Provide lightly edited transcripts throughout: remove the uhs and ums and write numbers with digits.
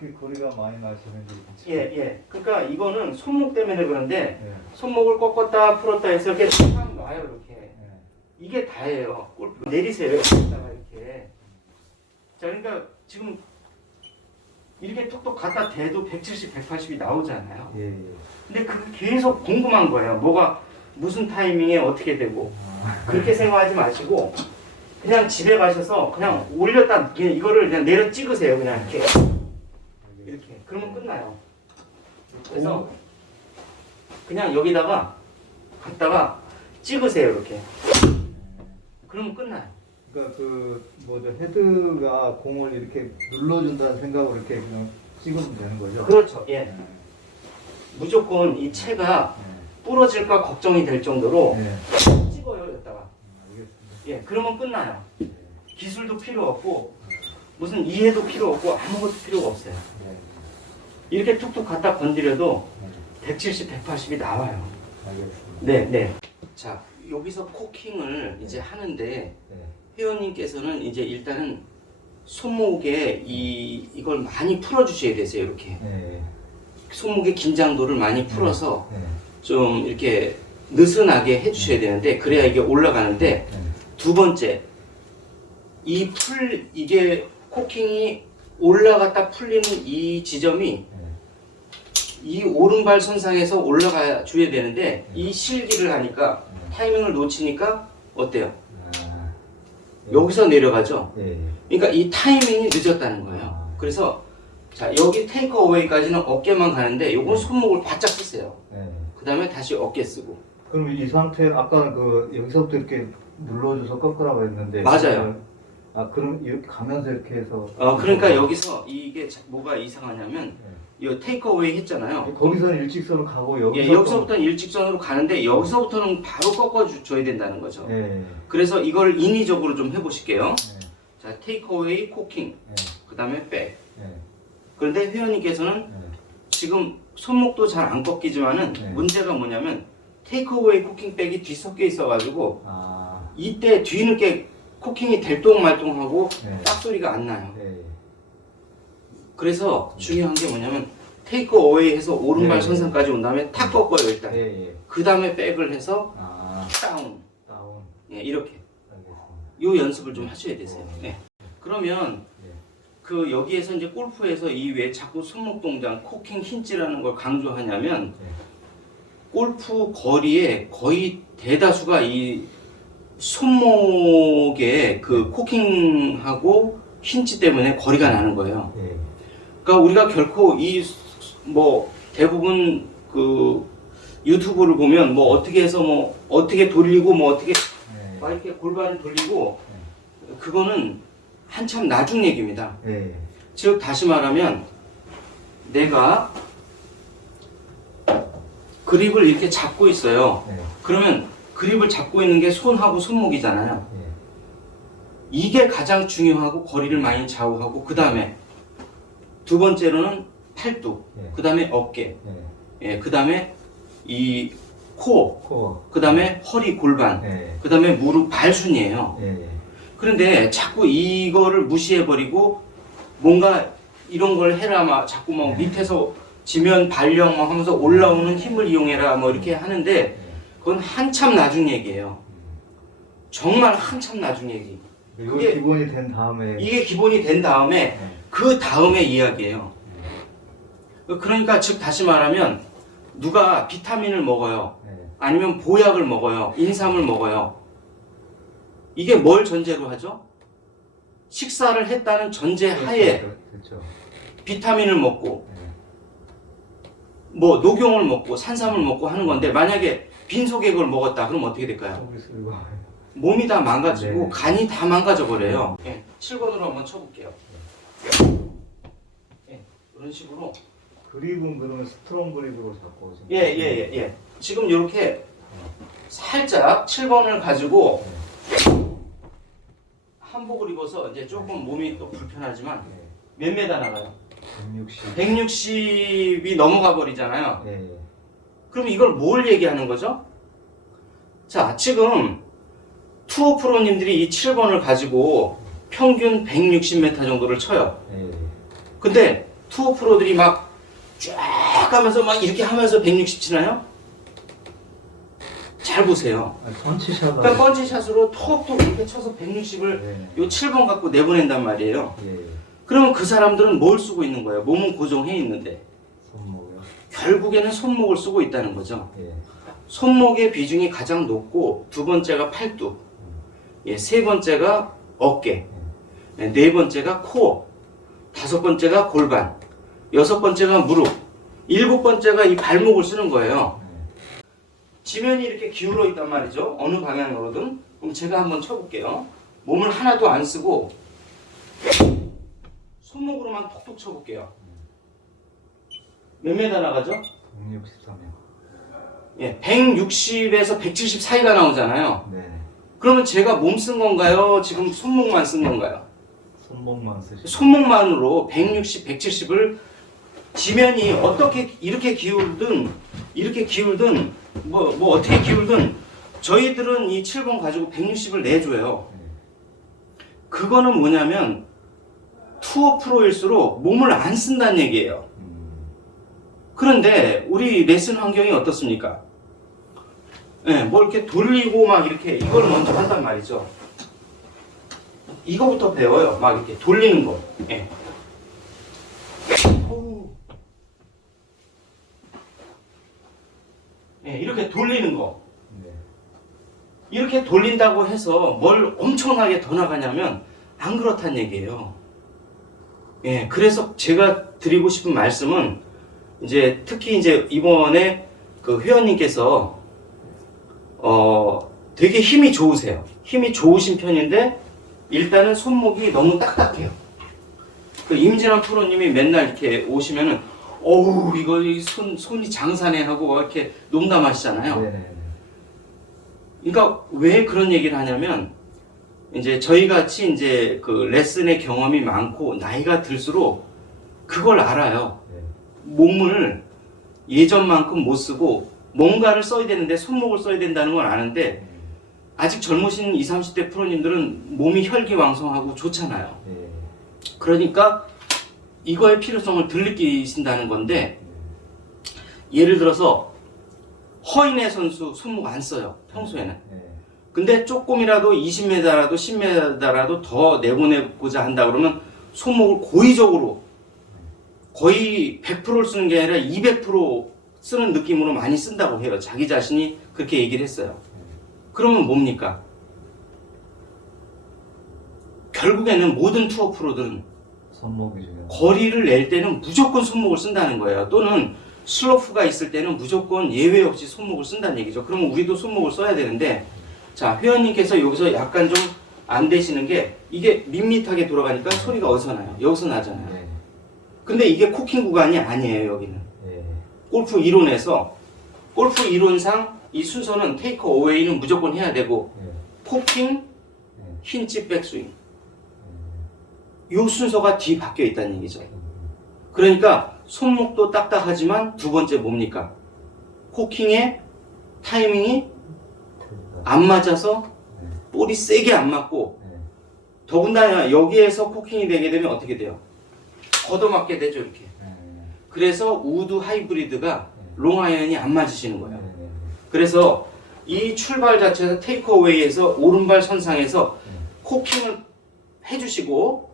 그 거리가 많이 나시는데. 예. 그러니까 이거는 손목 때문에 그런데 예. 손목을 꺾었다 풀었다 해서 이렇게 탁 놔요 이렇게. 예. 이게 다예요. 골프 내리세요 여기다가 이렇게. 자 그러니까 지금 이렇게 톡톡 갖다 대도 170, 180이 나오잖아요. 예. 근데 그게 계속 궁금한 거예요. 뭐가 무슨 타이밍에 어떻게 되고 그렇게 생각하지 마시고 그냥 집에 가셔서 그냥 올렸다 이거를 그냥 내려 찍으세요. 그냥 이렇게 그러면 끝나요. 그래서 그냥 여기다가 갖다가 찍으세요 이렇게. 그러면 끝나요. 그러니까 그 뭐죠, 헤드가 공을 이렇게 눌러준다는 생각으로 이렇게 그냥 찍으면 되는 거죠. 그렇죠. 예. 무조건 이 채가 부러질까 걱정이 될 정도로 찍어요 여기다가. 알겠습니다. 예. 그러면 끝나요. 기술도 필요 없고 무슨 이해도 필요 없고 아무것도 필요가 없어요. 이렇게 툭툭 갖다 건드려도 170, 180이 나와요. 알겠습니다. 네. 자, 여기서 코킹을 이제 하는데 회원님께서는 이제 일단은 손목에 이걸 많이 풀어주셔야 되세요. 이렇게 손목의 긴장도를 많이 풀어서 좀 이렇게 느슨하게 해주셔야 되는데 그래야 이게 올라가는데 두 번째 이게 코킹이 올라갔다 풀리는 이 지점이 이 오른발 선상에서 올라가 줘야 되는데 이 실기를 하니까 타이밍을 놓치니까 어때요? 여기서 내려가죠. 그러니까 이 타이밍이 늦었다는 거예요. 그래서 자 여기 테이크 어웨이까지는 어깨만 가는데 요건 손목을 바짝 쓰세요. 그 다음에 다시 어깨 쓰고. 그럼 이 상태 아까는 그 여기서부터 이렇게 눌러줘서 꺾으라고 했는데. 맞아요. 그럼 이렇게 가면서 이렇게 해서. 그러니까 여기서 이게 뭐가 이상하냐면 이 테이크 어웨이 했잖아요. 거기서는 일직선으로 가고 여기서부터는 일직선으로 가는데 여기서부터는 바로 꺾어줘야 된다는 거죠. 그래서 이걸 인위적으로 좀 해보실게요. 자, 테이크 어웨이 코킹, 그 다음에 백. 그런데 회원님께서는 지금 손목도 잘 안 꺾이지만은 문제가 뭐냐면 테이크 어웨이 코킹 백이 뒤섞여 있어가지고 이때 뒤늦게 코킹이 될똥말똥하고 딱 소리가 안 나요. 그래서 중요한 게 뭐냐면 테이크 어웨이 해서 오른발 선상까지 온 다음에 탁 꺾어요 일단. 그 다음에 백을 해서 다운. 이렇게. 요 연습을 좀 하셔야 되세요. 그러면 그 여기에서 이제 골프에서 이 왜 자꾸 손목 동작, 코킹 힌지라는 걸 강조하냐면 골프 거리에 거의 대다수가 이 손목에 그 코킹하고 힌지 때문에 거리가 나는 거예요. 그러니까 우리가 결코 이 뭐 대부분 그 유튜브를 보면 뭐 어떻게 해서 뭐 어떻게 돌리고 뭐 어떻게 막 이렇게 골반을 돌리고 그거는 한참 나중 얘기입니다. 즉 다시 말하면 내가 그립을 이렇게 잡고 있어요. 그러면 그립을 잡고 있는 게 손하고 손목이잖아요. 이게 가장 중요하고 거리를 많이 좌우하고 그 다음에 두 번째로는 팔뚝, 그 다음에 어깨, 그 다음에 이 코어, 그 다음에 허리 골반, 그 다음에 무릎 발순이에요. 그런데 자꾸 이거를 무시해버리고 뭔가 이런 걸 해라 막 자꾸 막 밑에서 지면 발령 막 하면서 올라오는 힘을 이용해라 뭐 이렇게 하는데 그건 한참 나중 얘기예요. 정말 한참 나중 얘기. 그게 기본이 된 다음에. 이게 기본이 된 다음에 그 다음에 이야기예요. 그러니까 즉 다시 말하면 누가 비타민을 먹어요. 아니면 보약을 먹어요. 인삼을 먹어요. 이게 뭘 전제로 하죠? 식사를 했다는 전제 하에 비타민을 먹고 뭐 녹용을 먹고 산삼을 먹고 하는 건데 만약에 빈속액을 먹었다 그럼 어떻게 될까요? 몸이 다 망가지고 간이 다 망가져 버려요. 7번으로 한번 쳐볼게요. 이런 식으로 그립은 그러면 스트롱 그립으로 잡고 지금 이렇게 살짝 7번을 가지고 한복을 입어서 이제 조금 몸이 또 불편하지만 몇 메다 나가요? 160이 넘어가 버리잖아요. 그럼 이걸 뭘 얘기하는 거죠? 자, 지금 투어 프로님들이 이 7번을 가지고 평균 160m 정도를 쳐요. 근데 투어 프로들이 막 쫙 하면서 막 이렇게 하면서 160 치나요? 잘 보세요. 펀치샷. 그러니까 펀치샷으로 톡톡 이렇게 쳐서 160을 네. 요 7번 갖고 내보낸단 말이에요. 예. 그러면 그 사람들은 뭘 쓰고 있는 거예요? 몸은 고정해 있는데 손목이요. 결국에는 손목을 쓰고 있다는 거죠. 예. 손목의 비중이 가장 높고 두 번째가 팔뚝, 예, 세 번째가 어깨, 예, 네 번째가 코어, 다섯 번째가 골반, 여섯 번째가 무릎, 일곱 번째가 이 발목을 쓰는 거예요. 지면이 이렇게 기울어 있단 말이죠. 어느 방향으로든. 그럼 제가 한번 쳐볼게요. 몸을 하나도 안 쓰고 손목으로만 톡톡 쳐볼게요. 몇 메다 나가죠? 163명. 예, 160에서 170 사이가 나오잖아요. 네. 그러면 제가 몸 쓴 건가요? 지금 손목만 쓴 건가요? 손목만 쓰시고. 손목만으로 160, 170을 지면이 어떻게 이렇게 기울든 뭐 어떻게 기울든 저희들은 이 7번 가지고 160을 내줘요. 네. 그거는 뭐냐면 투어 프로일수록 몸을 안 쓴다는 얘기예요. 그런데 우리 레슨 환경이 어떻습니까? 네, 뭐 이렇게 돌리고 막 이렇게 이걸 먼저 한단 말이죠. 이거부터 배워요. 막 이렇게 돌리는 거. 예. 예, 이렇게 돌리는 거. 네. 이렇게 돌린다고 해서 뭘 엄청나게 더 나가냐면 안 그렇단 얘기예요. 예, 그래서 제가 드리고 싶은 말씀은 이제 특히 이제 이번에 그 회원님께서 되게 힘이 좋으세요. 힘이 좋으신 편인데 일단은 손목이 너무 딱딱해요. 그 임진환 프로님이 맨날 이렇게 오시면은 어우 이거 손이 장사네 하고 이렇게 농담하시잖아요. 네네네. 그러니까 왜 그런 얘기를 하냐면 이제 저희 같이 이제 그 레슨의 경험이 많고 나이가 들수록 그걸 알아요. 네. 몸을 예전만큼 못 쓰고 뭔가를 써야 되는데 손목을 써야 된다는 걸 아는데 아직 젊으신 20, 30대 프로님들은 몸이 혈기왕성하고 좋잖아요. 네. 그러니까 이거의 필요성을 덜 느끼신다는 건데 예를 들어서 허인의 선수 손목 안 써요. 평소에는. 네. 근데 조금이라도 20m라도 10m라도 더 내보내고자 한다 그러면 손목을 고의적으로 거의 100%를 쓰는 게 아니라 200% 쓰는 느낌으로 많이 쓴다고 해요. 자기 자신이 그렇게 얘기를 했어요. 그러면 뭡니까? 결국에는 모든 투어 프로들은 손목이 중요해요. 거리를 낼 때는 무조건 손목을 쓴다는 거예요. 또는 슬로프가 있을 때는 무조건 예외 없이 손목을 쓴다는 얘기죠. 그러면 우리도 손목을 써야 되는데 자, 회원님께서 여기서 약간 좀 안 되시는 게 이게 밋밋하게 돌아가니까 소리가 어디서 나요? 여기서 나잖아요. 네. 근데 이게 코킹 구간이 아니에요, 여기는. 네. 골프 이론에서 골프 이론상 이 순서는 테이크 어웨이는 무조건 해야 되고 네. 코킹, 네. 힌치, 백스윙 요 순서가 뒤 바뀌어 있다는 얘기죠. 그러니까 손목도 딱딱하지만 두 번째 뭡니까? 코킹의 타이밍이 안 맞아서 볼이 세게 안 맞고 네. 더군다나 여기에서 코킹이 되게 되면 어떻게 돼요? 걷어맞게 되죠 이렇게. 네. 그래서 우드 하이브리드가 롱아이언이 안 맞으시는 거예요. 네. 그래서 이 출발 자체에서 테이크어웨이에서 오른발 선상에서 네. 코킹을 해주시고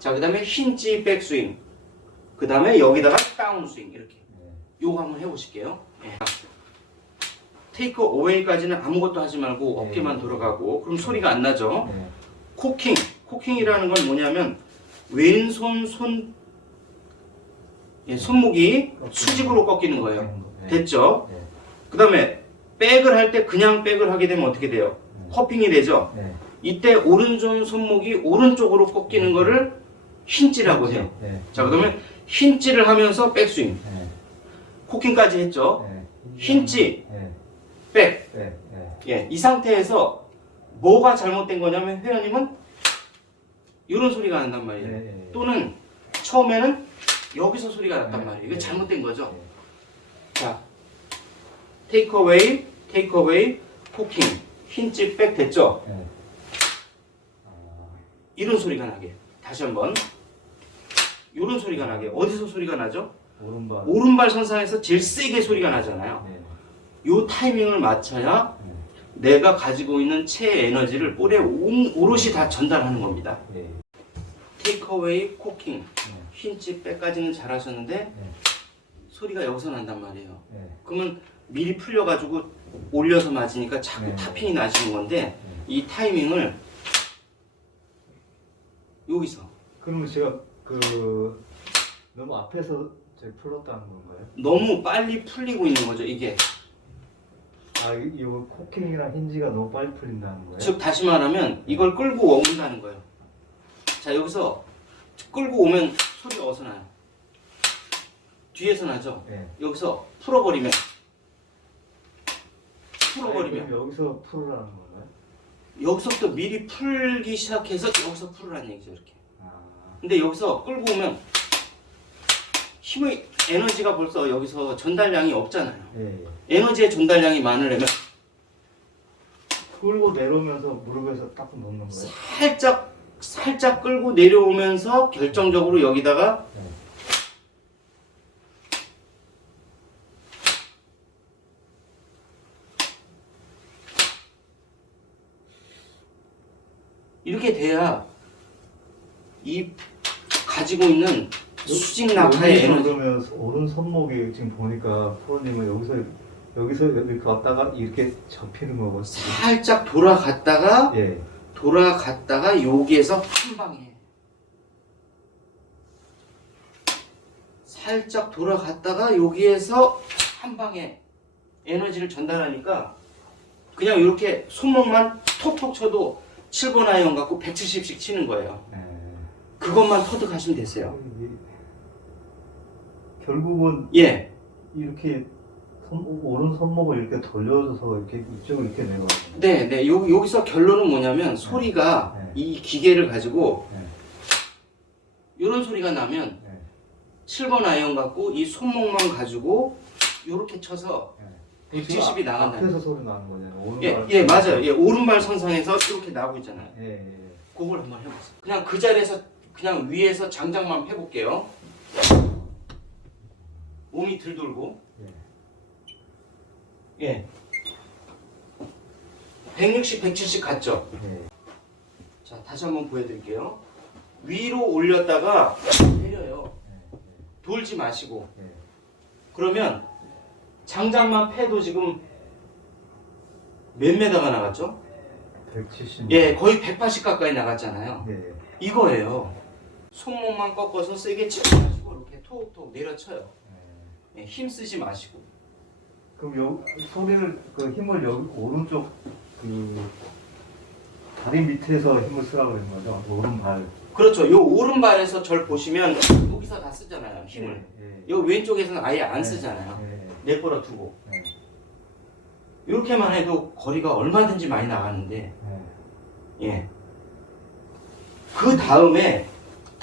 자 그 다음에 힌지 백스윙 그 다음에 여기다가 다운스윙 이렇게 네. 요거 한번 해보실게요. 예. 테이크어웨이까지는 아무것도 하지 말고 네. 어깨만 돌아가고 그럼 소리가 안 나죠. 네. 코킹이라는 건 뭐냐면 왼손 손목이 수직으로 꺾이는 거예요. 네. 됐죠? 네. 그 다음에 백을 할 때 그냥 백을 하게 되면 어떻게 돼요? 허핑이 되죠? 네. 이때 오른손 손목이 오른쪽으로 꺾이는 거를 힌지라고 해요. 네. 자, 그러면 힌지를 하면서 백스윙. 네. 코킹까지 했죠? 네. 힌지, 네. 백. 네. 네. 예, 이 상태에서 뭐가 잘못된 거냐면 회원님은 이런 소리가 난단 말이에요. 네. 또는 처음에는 여기서 소리가 났단 네. 말이에요. 이게 잘못된 거죠. 네. 자, 테이크어웨이, 코킹, 힌지, 백 됐죠? 네. 이런 소리가 나게. 다시 한번. 이런 소리가 나게. 어디서 소리가 나죠? 오른발. 오른발 선상에서 제일 세게 소리가 나잖아요. 네. 요 타이밍을 맞춰야 네. 내가 가지고 있는 체의 에너지를 볼에 오롯이 다 전달하는 겁니다. 네. 테이크어웨이 코킹. 네. 흰집 빼까지는 잘하셨는데 네. 소리가 여기서 난단 말이에요. 네. 그러면 미리 풀려가지고 올려서 맞으니까 자꾸 네. 타핑이 나시는 건데 이 타이밍을 여기서 그러면 제가 그 너무 앞에서 제가 풀렀다는 건가요? 너무 빨리 풀리고 있는 거죠. 이게 아, 이 코킹이랑 힌지가 너무 빨리 풀린다는 거예요? 즉 다시 말하면 이걸 끌고 온다는 거예요. 자, 여기서 끌고 오면 소리가 어디서 나요? 뒤에서 나죠? 네. 여기서 풀어버리면 아니, 그럼 여기서 풀으라는 건가요? 여기서부터 미리 풀기 시작해서 여기서 풀으라는 얘기죠. 이렇게. 아, 근데 여기서 끌고 오면 힘의 에너지가 벌써 여기서 전달량이 없잖아요. 예, 예. 에너지의 전달량이 많으려면 끌고 내려오면서 무릎에서 딱 놓는 거예요? 살짝 끌고 내려오면서 결정적으로 여기다가 네. 이렇게 돼야 이 가지고 있는 수직 낙하의 에너지. 그러면 오른 손목이 지금 보니까 프로님은 여기서 이렇게 왔다가 이렇게 접히는 거고. 살짝 돌아갔다가 예. 여기에서 한 방에 살짝 돌아갔다가 여기에서 한 방에 에너지를 전달하니까 그냥 이렇게 손목만 톡톡 쳐도 7번 아이언 갖고 170씩 치는 거예요. 네. 그것만 터득하시면 되세요. 결국은 예. 이렇게 오른 손목을 이렇게 돌려줘서 이렇게 이쪽으로 이렇게 내려가요. 네. 여기서 결론은 뭐냐면 소리가 네. 이 기계를 가지고 네. 이런 소리가 나면 네. 7번 아이언 갖고 이 손목만 가지고 이렇게 쳐서 170이 나간다. 앞에서 소리 나는 거잖아요. 예, 맞아요. 예, 오른발 선상에서 이렇게 나오고 있잖아요. 예. 그걸 한번 해보세요. 그냥 그 자리에서 그냥 위에서 장작만 펴볼게요. 몸이 들 돌고. 예. 160, 170 갔죠? 예. 자, 다시 한번 보여드릴게요. 위로 올렸다가 내려요. 돌지 마시고. 예. 그러면 장작만 패도 지금 몇 메다가 나갔죠? 170. 예, 거의 180 가까이 나갔잖아요. 예. 이거예요. 손목만 꺾어서 세게 치지 마시고 이렇게 톡톡 내려쳐요. 예, 힘 쓰지 마시고. 그럼 소리를 그 힘을 여기 오른쪽 그 다리 밑에서 힘을 쓰라고 그러는 거죠? 오른발. 그렇죠. 요 오른발에서 절 보시면 여기서 다 쓰잖아요. 힘을. 예. 요 왼쪽에서는 아예 안 쓰잖아요. 예. 내버려 두고. 예. 이렇게만 해도 거리가 얼마든지 많이 나가는데, 예. 예. 그 다음에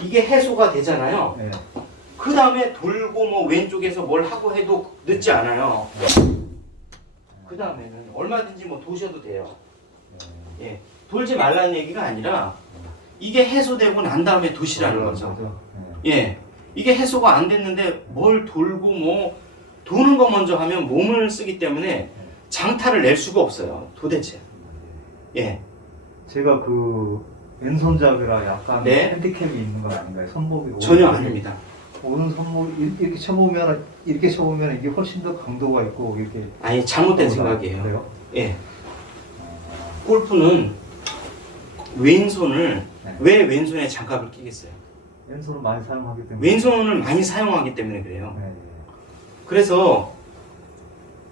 이게 해소가 되잖아요. 예. 그 다음에 돌고 뭐 왼쪽에서 뭘 하고 해도 늦지 않아요. 그 다음에는 얼마든지 뭐 도셔도 돼요. 예. 돌지 말라는 얘기가 아니라 이게 해소되고 난 다음에 도시라는 거죠. 예. 이게 해소가 안 됐는데 뭘 돌고 뭐 도는 거 먼저 하면 몸을 쓰기 때문에 장타를 낼 수가 없어요. 도대체. 예. 제가 그 왼손잡이라 약간 네. 핸디캡이 있는 건 아닌가요? 손목이 전혀 아닙니다. 오른 손목 이렇게 쳐보면 이게 훨씬 더 강도가 있고 이렇게. 아니, 잘못된 생각이에요. 그래요? 예. 골프는 왼손을 네. 왜 왼손에 장갑을 끼겠어요? 왼손을 많이 사용하기 때문에. 왼손을 많이 사용하기 때문에 그래요. 네. 그래서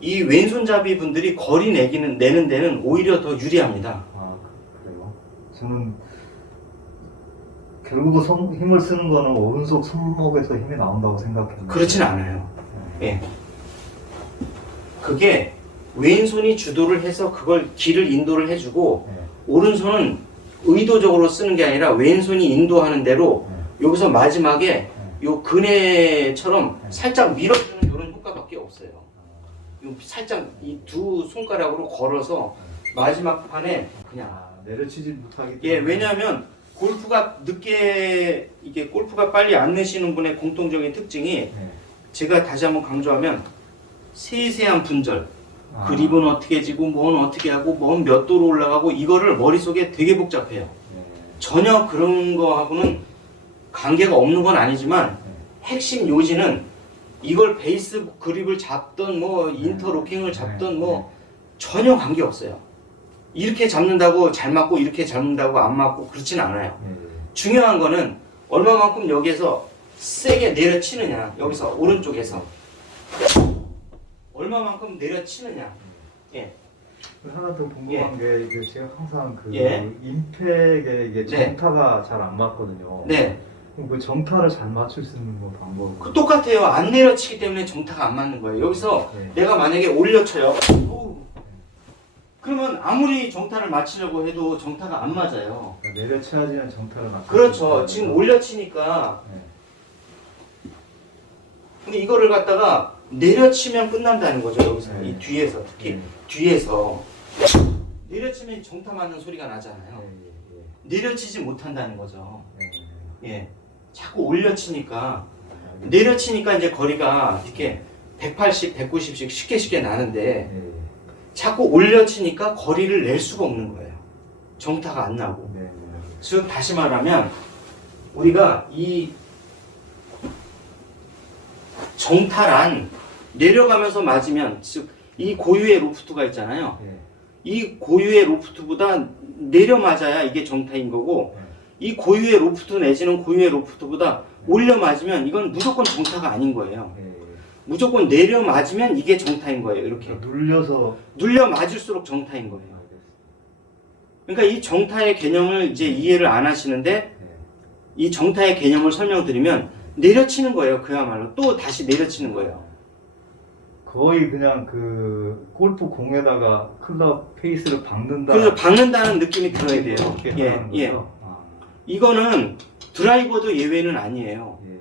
이 왼손잡이 분들이 거리 내는 데는 오히려 더 유리합니다. 아, 그래요? 저는 결국은 힘을 쓰는 거는 오른쪽 손목에서 힘이 나온다고 생각했는데. 그렇진 않아요. 예. 그게 왼손이 주도를 해서 그걸 길을 인도를 해주고 네. 오른손은 의도적으로 쓰는 게 아니라 왼손이 인도하는 대로 네. 여기서 마지막에 요 근해처럼 네. 살짝 밀어주는 이런 효과밖에 없어요. 요 살짝 이 두 손가락으로 걸어서 마지막 판에 그냥 내려치지 못하기 때문에. 예, 왜냐하면 골프가 늦게 이게 골프가 빨리 안 내시는 분의 공통적인 특징이 네. 제가 다시 한번 강조하면 세세한 분절. 아. 그립은 어떻게 지고 뭔 어떻게 하고 뭔 몇 도로 올라가고 이거를 머릿속에 되게 복잡해요. 네. 전혀 그런 거하고는 관계가 없는 건 아니지만 핵심 요지는 이걸 베이스 그립을 잡던 뭐 인터로킹을 잡던 뭐 전혀 관계 없어요. 이렇게 잡는다고 잘 맞고 이렇게 잡는다고 안 맞고 그렇진 않아요. 네. 중요한 거는 얼마만큼 여기에서 세게 내려치느냐, 여기서 오른쪽에서 얼마만큼 내려치느냐. 예. 하나 더 궁금한 게 이게 제가 항상 그 예. 임팩에 이게 네. 정타가 잘 안 맞거든요. 네. 그럼 그 정타를 잘 맞출 수 있는 뭐 방법? 그 똑같아요. 안 내려치기 때문에 정타가 안 맞는 거예요. 여기서 네. 내가 만약에 올려쳐요. 그러면 아무리 정타를 맞추려고 해도 정타가 안 맞아요. 그러니까 내려쳐야지만 정타를 맞출 수 그렇죠. 있다는 지금 거죠? 올려치니까. 네. 근데 이거를 갖다가 내려치면 끝난다는 거죠. 여기서 네. 이 뒤에서 특히 네. 뒤에서 내려치면 정타 맞는 소리가 나잖아요. 네. 내려치지 못한다는 거죠. 네. 예. 자꾸 올려치니까 내려치니까 이제 거리가 이렇게 180, 190씩 쉽게 나는데 네. 자꾸 올려치니까 거리를 낼 수가 없는 거예요. 정타가 안 나고. 네. 즉 다시 말하면 우리가 이 정타란 내려가면서 맞으면 즉 이 고유의 로프트가 있잖아요. 네. 이 고유의 로프트보다 내려 맞아야 이게 정타인 거고 이 고유의 로프트 내지는 고유의 로프트보다 올려 맞으면 이건 무조건 정타가 아닌 거예요. 네. 무조건 내려 맞으면 이게 정타인 거예요. 이렇게 그러니까 눌려서 눌려 맞을수록 정타인 거예요. 그러니까 이 정타의 개념을 이제 이해를 안 하시는데 네. 이 정타의 개념을 설명드리면 내려치는 거예요. 그야말로 또 다시 내려치는 거예요. 거의 그냥 그 골프 공에다가 클럽 페이스를 박는다. 그래서 박는다는 느낌이 들어야 돼요. 그렇게 예, 하는 예. 거죠? 아, 이거는 드라이버도 예외는 아니에요. 예.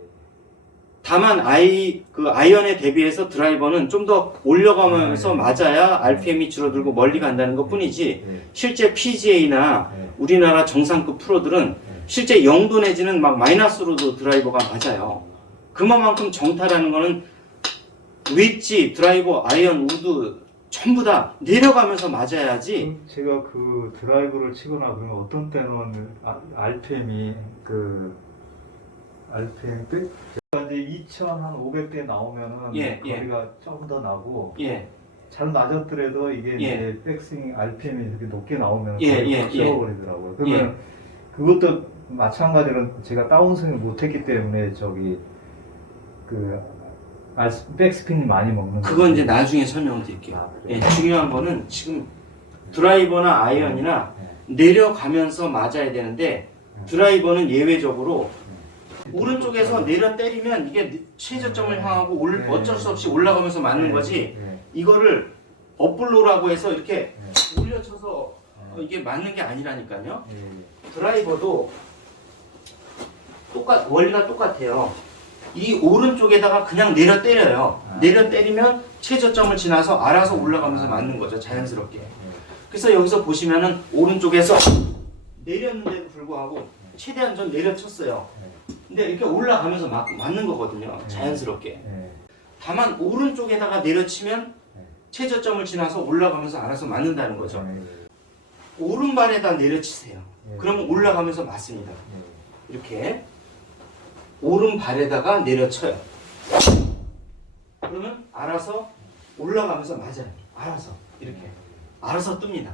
다만 아이언에 대비해서 드라이버는 좀 더 올려가면서 네. 맞아야 RPM이 줄어들고 멀리 간다는 것 뿐이지 예. 실제 PGA나 예. 우리나라 정상급 프로들은 실제 0도 내지는 막 마이너스로도 드라이버가 맞아요. 그만큼 정타라는 거는 웨지, 드라이버, 아이언, 우드 전부 다 내려가면서 맞아야지. 제가 그 드라이브를 치거나 그러면 어떤 때는 RPM이 그 RPM 때 제가 이제 2,500대 나오면은 예, 예. 거리가 좀 더 나고 예, 잘 맞았더라도 이게 예. 이제 백스윙 RPM이 이렇게 높게 나오면 예, 거의 예, 팍 씌워버리더라고요. 그러면 그것도 마찬가지로 제가 다운스윙을 못했기 때문에 저기 그 백스핀이 많이 먹는 그건 거죠. 이제 나중에 설명을 드릴게요. 아, 예, 그래요? 중요한 거는 지금 드라이버나 아이언이나 네. 내려가면서 맞아야 되는데 드라이버는 예외적으로 오른쪽에서 내려 때리면 이게 최저점을 향하고 네. 어쩔 수 없이 올라가면서 맞는 네. 거지 네. 이거를 업블로라고 해서 이렇게 네. 올려쳐서 이게 맞는 게 아니라니까요. 네. 드라이버도 원리가 똑같아요. 이 오른쪽에다가 그냥 내려 때려요. 아. 내려 때리면 최저점을 지나서 알아서 올라가면서 맞는 거죠. 자연스럽게. 그래서 여기서 보시면은 오른쪽에서 내렸는데도 불구하고 최대한 전 내려쳤어요. 근데 이렇게 올라가면서 맞는 거거든요. 자연스럽게. 네. 다만 오른쪽에다가 내려치면 네. 최저점을 지나서 올라가면서 알아서 맞는다는 거죠. 네. 오른발에다 내려치세요. 네. 그러면 올라가면서 맞습니다. 네. 이렇게 오른발에다가 내려쳐요. 그러면 알아서 올라가면서 맞아요. 알아서 이렇게 알아서 뜹니다.